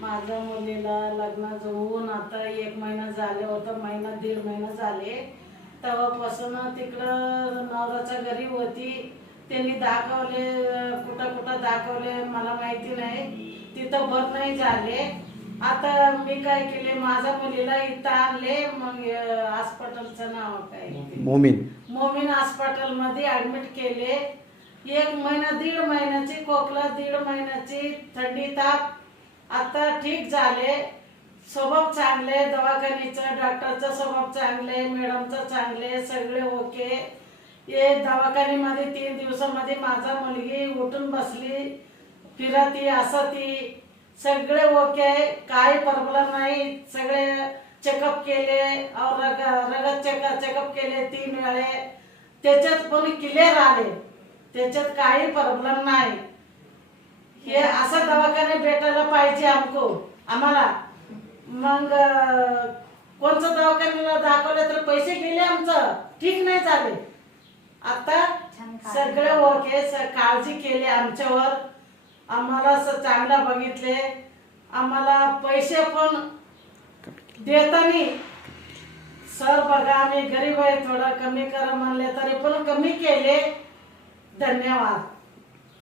माझ्या मुलीला लग्न होऊन आता एक महिना झाले होतं महिना दीड महिना झाले. तेव्हापासून तिकडं नवऱ्याच्या घरी होती. त्यांनी दाखवले कुठं कुठं दाखवले मला माहिती नाही. तिथं भर नाही झाले. आता मी काय केले माझ्या मुलीला इथं आणले मग हॉस्पिटलचं नाव काय मोमीन. मोमीन हॉस्पिटलमध्ये ऍडमिट केले. एक महिना दीड महिन्याची खोकला दीड महिन्याची थंडी ताप. आता ठीक झाले. स्वभाव चांगले दवाखान्याचं डॉक्टरचा स्वभाव चांगले मॅडमचं चांगले सगळे ओके. हे दवाखान्यामध्ये तीन दिवसामध्ये माझा मुलगी उठून बसली फिरती असती सगळे ओके काही प्रॉब्लेम नाही. सगळे चेकअप केले और रग रगत चेकअप चेकअप केले तीन वेळे. त्याच्यात पण क्लिअर आले? त्याच्यात काही प्रॉब्लेम नाही. हे असं दवाखाने भेटायला पाहिजे आमको. आम्हाला. मग कोणचं दवाखान्याला दाखवलं तर पैसे गेले आमचं. ठीक नाही झाले. आता सगळे ओके काळजी केली आमच्यावर. आम्हाला असं चांगलं बघितले. आम्हाला पैसे पण देतानी. सर बघा आम्ही गरीब आहे थोडं कमी करा म्हणले तरी पण कमी केले. धन्यवाद.